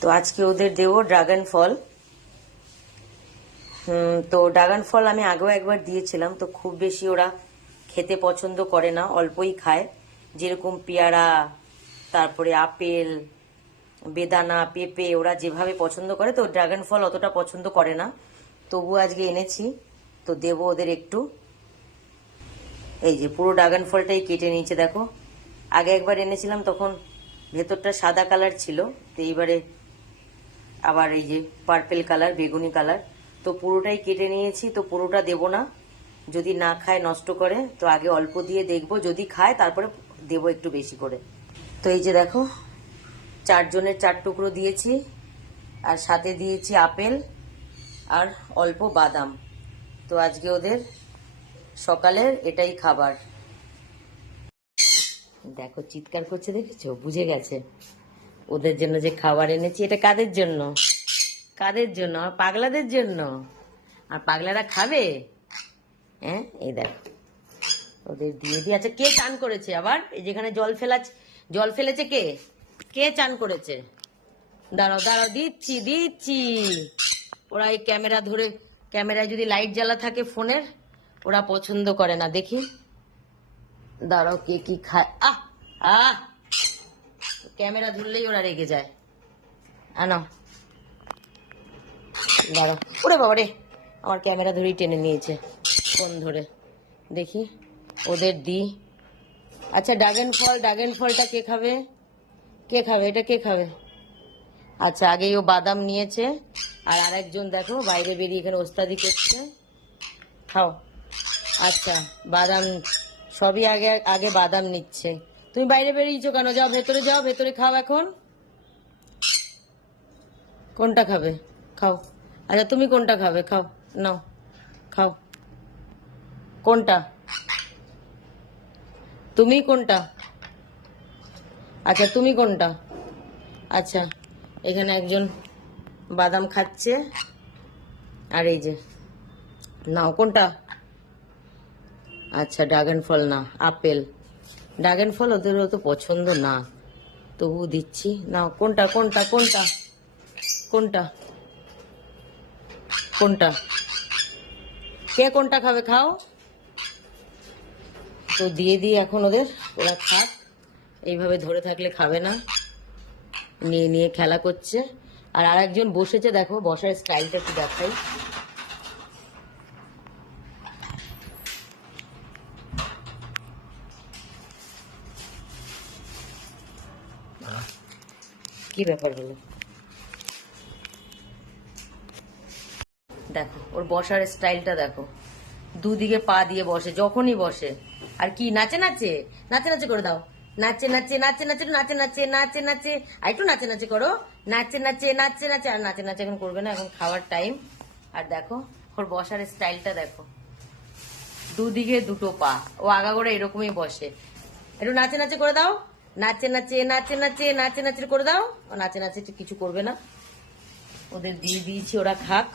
তো আজকে ওদের দেবো ড্রাগন ফল। তো ড্রাগন ফল আমি আগেও একবার দিয়েছিলাম, তো খুব বেশি ওরা খেতে পছন্দ করে না, অল্পই খায়। যেরকম পেয়ারা, তারপরে আপেল, বেদানা, পেঁপে ওরা যেভাবে পছন্দ করে, তো ড্রাগন ফল অতটা পছন্দ করে না। তবু আজকে এনেছি, তো দেবো ওদের একটু। এই যে পুরো ড্রাগন ফলটাই কেটে নিয়েছে দেখো। আগে একবার এনেছিলাম তখন ভেতরটা সাদা কালার ছিল, তো এইবারে আবার এই যে পার্পেল কালার, বেগুনি কালার। তো পুরোটাই কেটে নিয়েছি, তো পুরোটা দেব না, যদি না খায় নষ্ট করে, তো আগে অল্প দিয়ে দেখবো, যদি খায় তারপরে দেবো একটু বেশি করে। তো এই যে দেখো 4 জনের 4 টুকরো দিয়েছি, আর সাথে দিয়েছি আপেল আর অল্প বাদাম। তো আজকে ওদের সকালের এটাই খাবার। দেখো চিৎকার করছে, দেখেছো? বুঝে গেছে ওদের জন্য যে খাবার এনেছি। এটা কাদের জন্য? কাদের জন্য? আমার পাগলাদের জন্য। আর পাগলারা খাবে? হ্যাঁ, এই দেখো ওদের দিয়ে দিয়ে। আচ্ছা, কে চান করেছে আবার? এই যেখানে জল ফেলেছে কে? কে চান করেছে? দাঁড়াও দাঁড়াও, দিচ্ছি দিচ্ছি। ওরা এই ক্যামেরা ধরে, ক্যামেরায় যদি লাইট জ্বালা থাকে ফোনের, ওরা পছন্দ করে না। দেখি, দাঁড়াও, কে কি খায়? আহ আহ, ক্যামেরা ধরলেই ওরা রেগে যায়। আনো, দাঁড়াও। ওরে বাবা রে, আমার ক্যামেরা ধরেই টেনে নিয়েছে ফোন ধরে। দেখি ওদের দি। আচ্ছা, ড্রাগন ফলটা কে খাবে? কে খাবে এটা? কে খাবে? আচ্ছা, আগেই ও বাদাম নিয়েছে, আর আরেকজন দেখো বাইরে বেরিয়ে এখানে ওস্তাদি করছে। খাও। আচ্ছা, বাদাম সবই আগে আগে বাদাম নিচ্ছে। তুমি বাইরে বেরিয়েছো কেন? যাও ভেতরে, যাও ভেতরে খাও এখন। কোনটা খাবে? খাও। আচ্ছা, তুমি কোনটা খাবে? খাও, নাও খাও। কোনটা? তুমি কোনটা? আচ্ছা, তুমি কোনটা? আচ্ছা, এখানে একজন বাদাম খাচ্ছে, আর এই যে নাও। কোনটা? আচ্ছা, ড্রাগন ফল না, আপেল। ড্রাগন ফল ওদের অত পছন্দ না, তবু দিচ্ছি। নাও, কোনটা কোনটা কোনটা কোনটা কোনটা? কে কোনটা খাবে? খাও। তো দিয়ে দিই এখন ওদের, ওরা খাক। এইভাবে ধরে থাকলে খাবে না, নিয়ে নিয়ে খেলা করছে। আর আরেকজন বসেছে, দেখো বসার স্টাইলটা একটু দেখাই। কি ব্যাপার হলো? দেখো ওর বসার স্টাইলটা দেখো, দুদিকে পা দিয়ে বসে যখনই বসে। আর কি নাচে নাচে, নাচে নাচে করে দাও। নাচে নাচে নাচে নাচে নাচে নাচে নাচে নাচে, আর একটু নাচে নাচে করো। নাচে নাচে নাচে নাচে। আর নাচে নাচে এখন করবে না, এখন খাওয়ার টাইম। আর দেখো ওর বসার স্টাইলটা দেখো, দুদিকে দুটো পা, ও আগাগোড়া এরকমই বসে। একটু নাচে নাচে করে দাও। নাচে নাচে নাচে নাচে নাচে নাচে করে দাও। ও নাচে নাচে কিছু করবে না, ওদের দিয়ে দিয়েছি, ওরা খাক।